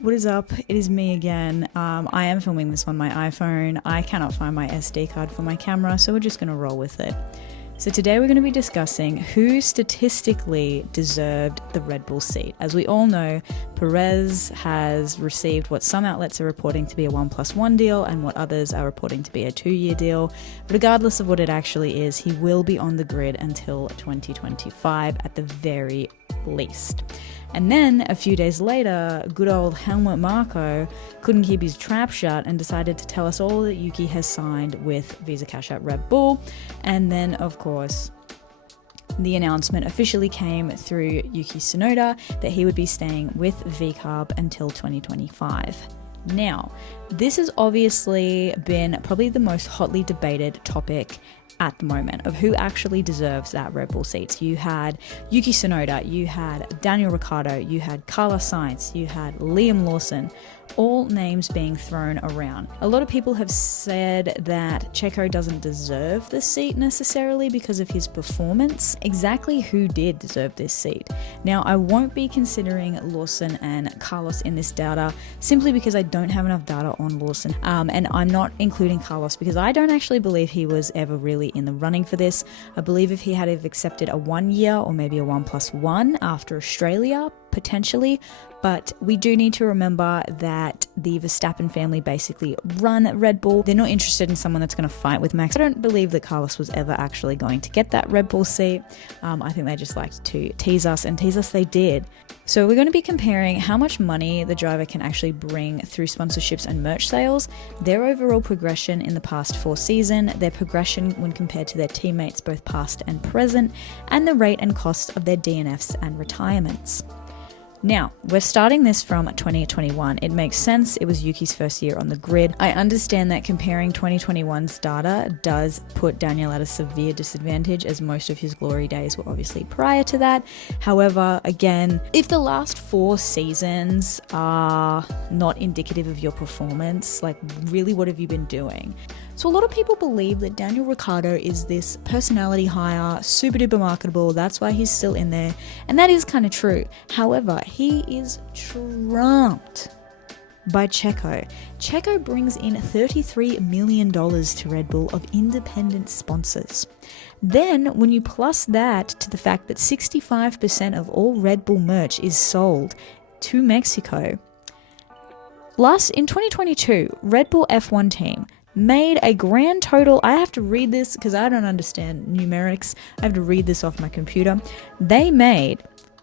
What is up? It is me again. I am filming this on my iPhone. I cannot find my SD card for my camera, so we're just going to roll with it. So today we're going to be discussing who statistically deserved the Red Bull seat. As we all know, Perez has received what some outlets are reporting to be a 1+1 deal and what others are reporting to be a 2-year deal. Regardless of what it actually is, he will be on the grid until 2025 at the very least. And then a few days later, good old Helmut Marko couldn't keep his trap shut and decided to tell us all that Yuki has signed with Visa Cash at Red Bull. And then, of course, the announcement officially came through Yuki Tsunoda that he would be staying with VCARB until 2025. Now, this has obviously been probably the most hotly debated topic at the moment of who actually deserves that Red Bull seats. You had Yuki Tsunoda, you had Daniel Ricciardo, you had Carlos Sainz, you had Liam Lawson, all names being thrown around. A lot of people have said that Checo doesn't deserve the seat necessarily because of his performance. Exactly who did deserve this seat? Now, I won't be considering Lawson and Carlos in this data simply because I don't have enough data on Lawson, and I'm not including Carlos because I don't actually believe he was ever really in the running for this. I believe if he had accepted a 1 year or maybe a 1+1 after Australia, potentially, but we do need to remember that the Verstappen family basically run Red Bull. They're not interested in someone that's going to fight with Max. I don't believe that Carlos was ever actually going to get that Red Bull seat. I think they just liked to tease us, and tease us they did. So we're going to be comparing how much money the driver can actually bring through sponsorships and merch sales, their overall progression in the past 4 seasons, their progression when compared to their teammates both past and present, and the rate and cost of their DNFs and retirements. Now, we're starting this from 2021. It makes sense. It was Yuki's first year on the grid. I understand that comparing 2021's data does put Daniel at a severe disadvantage, as most of his glory days were obviously prior to that. However, again, if the last 4 seasons are not indicative of your performance, like really what have you been doing? So a lot of people believe that Daniel Ricciardo is this personality hire, super duper marketable, that's why he's still in there, and that is kind of true. However, he is trumped by Checo. Checo brings in $33 million to Red Bull of independent sponsors. Then, when you plus that to the fact that 65% of all Red Bull merch is sold to Mexico, in 2022, Red Bull F1 team made a grand total, I have to read this because I don't understand numerics, I have to read this off my computer. They made,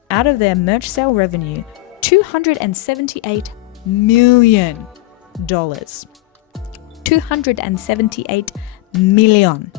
out of their merch sale revenue, $278 million. $278 million.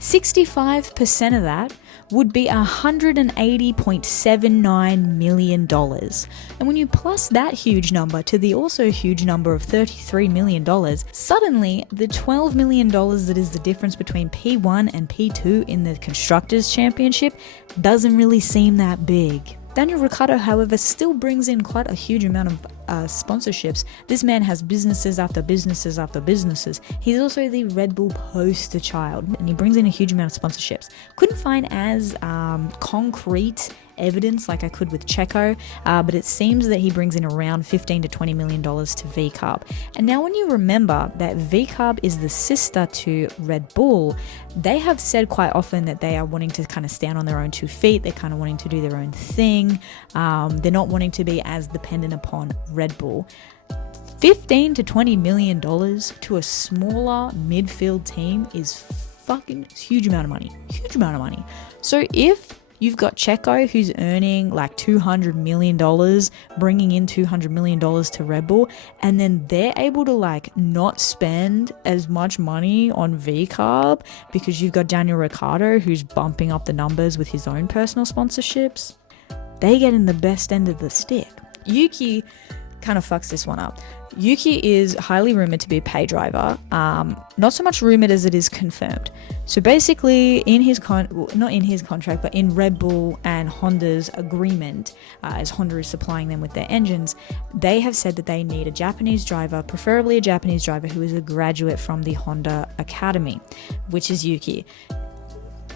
65% of that would be $180.79 million. And when you plus that huge number to the also huge number of $33 million, suddenly the $12 million that is the difference between P1 and P2 in the Constructors' Championship doesn't really seem that big. Daniel Ricciardo, however, still brings in quite a huge amount of sponsorships. This man has businesses after businesses after businesses. He's also the Red Bull poster child, and he brings in a huge amount of sponsorships. Couldn't find as concrete evidence like I could with Checo, but it seems that he brings in around $15 to $20 million to VCARB. And now when you remember that VCARB is the sister to Red Bull, they have said quite often that they are wanting to kind of stand on their own 2 feet. They're kind of wanting to do their own thing. They're not wanting to be as dependent upon Red Bull. $15 to $20 million to a smaller midfield team is fucking huge amount of money. Huge amount of money. So if you've got Checo who's earning like $200 million, bringing in $200 million to Red Bull, and then they're able to like not spend as much money on VCARB because you've got Daniel Ricciardo who's bumping up the numbers with his own personal sponsorships, they get in the best end of the stick. Yuki kind of fucks this one up. Yuki is highly rumored to be a pay driver, not so much rumored as it is confirmed. So basically, in his not in his contract, but in Red Bull and Honda's agreement, as Honda is supplying them with their engines, they have said that they need a Japanese driver, preferably a Japanese driver who is a graduate from the Honda Academy, which is Yuki.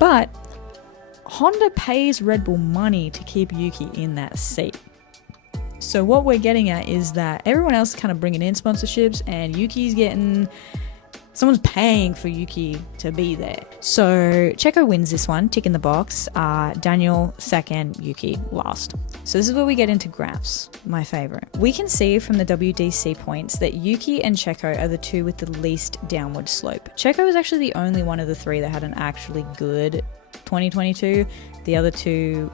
But Honda pays Red Bull money to keep Yuki in that seat. So what we're getting at is that everyone else is kind of bringing in sponsorships, and Yuki's getting... someone's paying for Yuki to be there. So Checo wins this one, tick in the box. Daniel second, Yuki last. So this is where we get into graphs, my favorite. We can see from the WDC points that Yuki and Checo are the two with the least downward slope. Checo was actually the only one of the three that had an actually good 2022. The other two,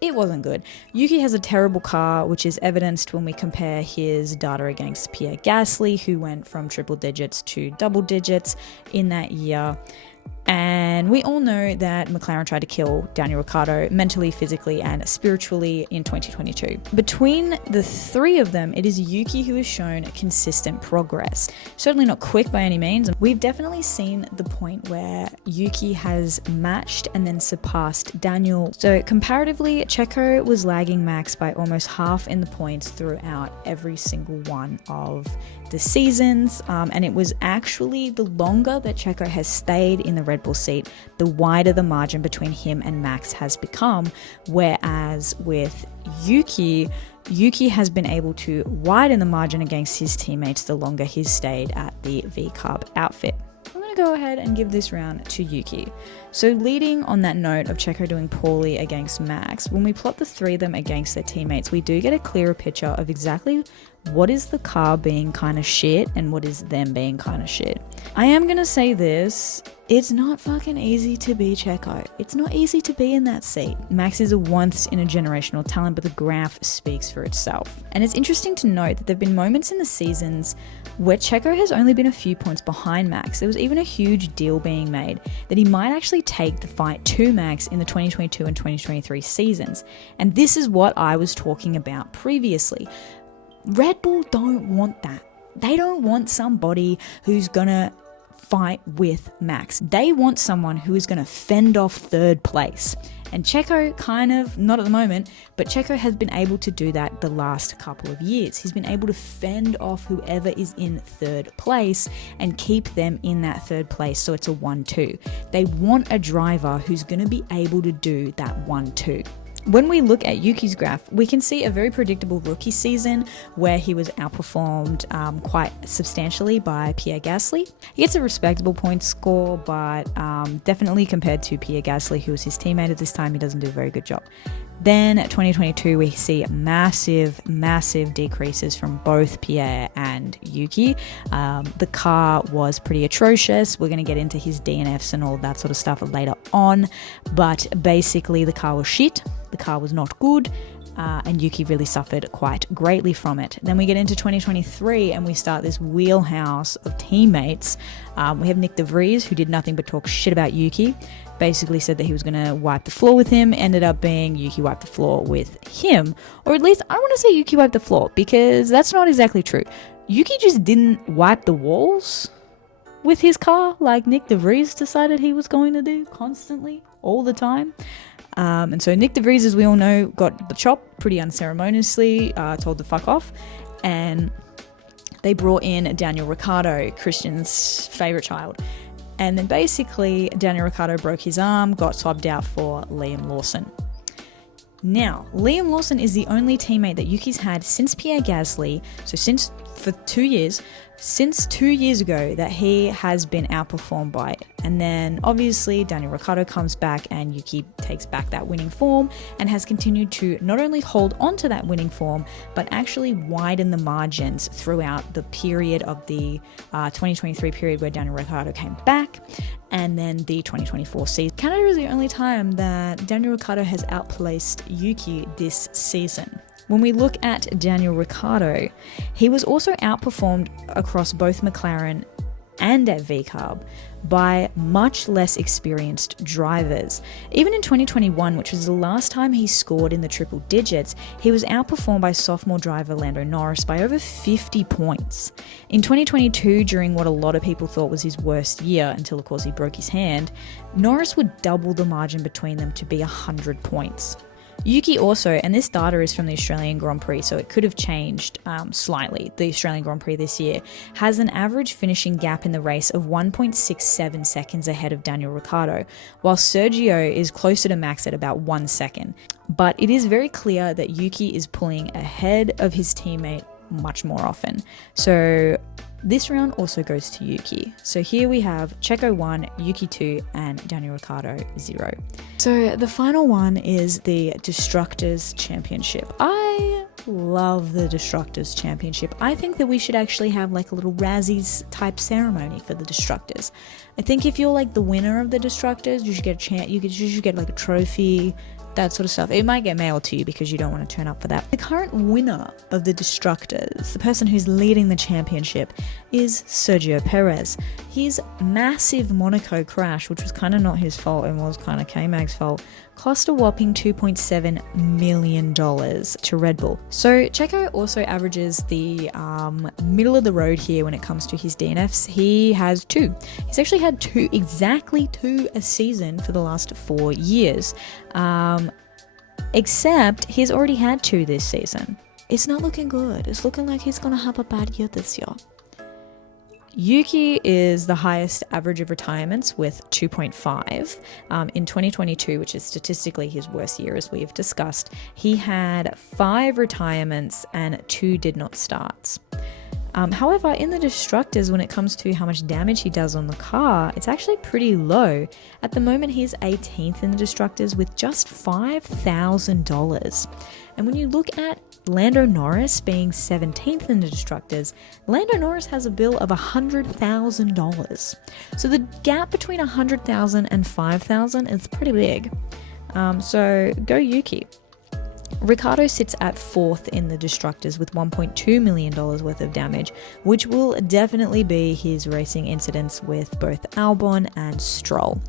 it wasn't good. Yuki has a terrible car, which is evidenced when we compare his data against Pierre Gasly, who went from triple digits to double digits in that year. And we all know that McLaren tried to kill Daniel Ricciardo mentally, physically, and spiritually in 2022. Between the three of them, it is Yuki who has shown consistent progress. Certainly not quick by any means. We've definitely seen the point where Yuki has matched and then surpassed Daniel. So comparatively, Checo was lagging Max by almost half in the points throughout every single one of the seasons, and it was actually the longer that Checo has stayed in the Red Bull seat, the wider the margin between him and Max has become, whereas with Yuki has been able to widen the margin against his teammates the longer he's stayed at the V-Carb outfit. I'm going to go ahead and give this round to Yuki. So leading on that note of Checo doing poorly against Max, when we plot the three of them against their teammates, we do get a clearer picture of exactly what is the car being kind of shit and what is them being kind of shit. I am going to say this, it's not fucking easy to be Checo. It's not easy to be in that seat. Max is a once in a generational talent, but the graph speaks for itself. And it's interesting to note that there have been moments in the seasons where Checo has only been a few points behind Max. There was even a huge deal being made that he might actually take the fight to Max in the 2022 and 2023 seasons. And this is what I was talking about previously. Red Bull don't want that. They don't want somebody who's gonna fight with Max. They want someone who is gonna fend off third place. And Checo kind of, not at the moment, but Checo has been able to do that the last couple of years. He's been able to fend off whoever is in third place and keep them in that third place, so it's a 1-2. They want a driver who's gonna be able to do that 1-2. When we look at Yuki's graph, we can see a very predictable rookie season where he was outperformed quite substantially by Pierre Gasly. He gets a respectable point score, but definitely compared to Pierre Gasly, who was his teammate at this time, he doesn't do a very good job. Then 2022, we see massive decreases from both Pierre and Yuki. The car was pretty atrocious. We're going to get into his DNFs and all that sort of stuff later on, but basically the car was shit. The car was not good, and Yuki really suffered quite greatly from it. Then we get into 2023 and we start this wheelhouse of teammates. We have Nick de Vries, who did nothing but talk shit about Yuki. Basically said that he was going to wipe the floor with him. Ended up being Yuki wiped the floor with him. Or at least, I don't want to say Yuki wiped the floor, because that's not exactly true. Yuki just didn't wipe the walls with his car like Nick de Vries decided he was going to do constantly, all the time. And so Nick de Vries, as we all know, got the chop pretty unceremoniously, told to fuck off. And they brought in Daniel Ricciardo, Christian's favorite child. And then basically Daniel Ricciardo broke his arm, got swapped out for Liam Lawson. Now, Liam Lawson is the only teammate that Yuki's had since Pierre Gasly, for 2 years, since 2 years ago, that he has been outperformed by. And then obviously Daniel Ricciardo comes back and Yuki takes back that winning form and has continued to not only hold on to that winning form, but actually widen the margins throughout the period of the 2023 period where Daniel Ricciardo came back, and then the 2024 season. Canada is the only time that Daniel Ricciardo has outplaced Yuki this season. When we look at Daniel Ricciardo, he was also outperformed across both McLaren and at VCARB by much less experienced drivers. Even in 2021, which was the last time he scored in the triple digits, he was outperformed by sophomore driver Lando Norris by over 50 points. In 2022, during what a lot of people thought was his worst year, until of course he broke his hand, Norris would double the margin between them to be 100 points. Yuki also, and this data is from the Australian Grand Prix, so it could have changed slightly, the Australian Grand Prix this year, has an average finishing gap in the race of 1.67 seconds ahead of Daniel Ricciardo, while Sergio is closer to Max at about 1 second. But it is very clear that Yuki is pulling ahead of his teammate much more often. So this round also goes to Yuki. So here we have Checo 1, Yuki 2, and Daniel Ricciardo 0. So the final one is the Destructors Championship. I love the Destructors Championship. I think that we should actually have like a little Razzies type ceremony for the Destructors. I think if you're like the winner of the Destructors, you should get a you should get like a trophy, that sort of stuff. It might get mailed to you because you don't want to turn up for that. The current winner of the Destructors, the person who's leading the championship, is Sergio Perez. His massive Monaco crash, which was kind of not his fault and was kind of K-Mag's fault, cost a whopping $2.7 million to Red Bull. So Checo also averages the middle of the road here when it comes to his DNFs. He has 2. He's actually had exactly two a season for the last 4 years. Except he's already had 2 this season. It's not looking good. It's looking like he's gonna have a bad year this year. Yuki is the highest average of retirements with 2.5. In 2022, which is statistically his worst year as we've discussed, he had 5 retirements and 2 did not starts. However, in the Destructors, when it comes to how much damage he does on the car, it's actually pretty low. At the moment, he's 18th in the Destructors with just $5,000. And when you look at Lando Norris being 17th in the Destructors, Lando Norris has a bill of $100,000. So the gap between $100,000 and $5,000 is pretty big. So go Yuki. Ricciardo sits at 4th in the Destructors with $1.2 million worth of damage, which will definitely be his racing incidents with both Albon and Stroll,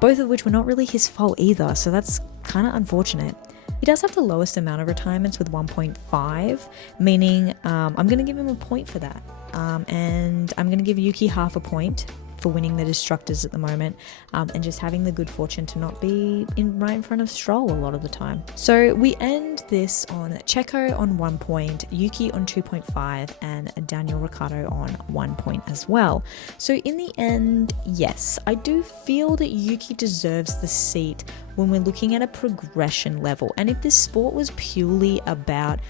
both of which were not really his fault either, so that's kind of unfortunate. He does have the lowest amount of retirements with 1.5, meaning I'm going to give him a point for that, and I'm going to give Yuki half a point for winning the Destructors at the moment, and just having the good fortune to not be right in front of Stroll a lot of the time. So we end this on Checo on 1 point, Yuki on 2.5, and Daniel Ricciardo on 1 point as well. So in the end, yes, I do feel that Yuki deserves the seat when we're looking at a progression level. And if this sport was purely about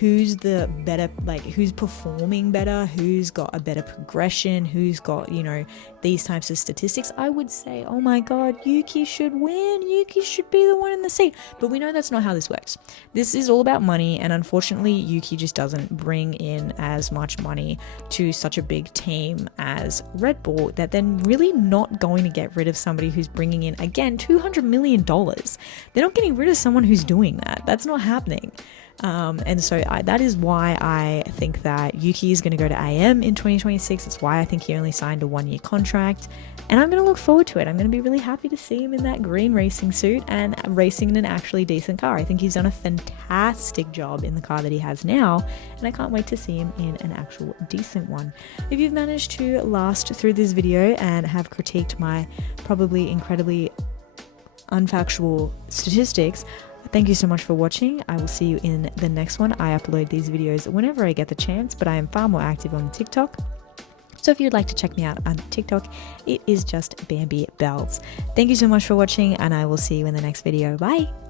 who's the better, like who's performing better, who's got a better progression, who's got, you know, these types of statistics, I would say, oh my god, Yuki should win, Yuki should be the one in the seat. But we know that's not how this works. This is all about money, and unfortunately Yuki just doesn't bring in as much money to such a big team as Red Bull, that they're really not going to get rid of somebody who's bringing in, again, $200 million. They're not getting rid of someone who's doing that. That's not happening. And so that is why I think that Yuki is going to go to AM in 2026. That's why I think he only signed a 1-year contract, and I'm going to look forward to it. I'm going to be really happy to see him in that green racing suit and racing in an actually decent car. I think he's done a fantastic job in the car that he has now, and I can't wait to see him in an actual decent one. If you've managed to last through this video and have critiqued my probably incredibly unfactual statistics, thank you so much for watching. I will see you in the next one. I upload these videos whenever I get the chance, but I am far more active on TikTok. So if you'd like to check me out on TikTok, it is just Bambi Bells. Thank you so much for watching, and I will see you in the next video. Bye!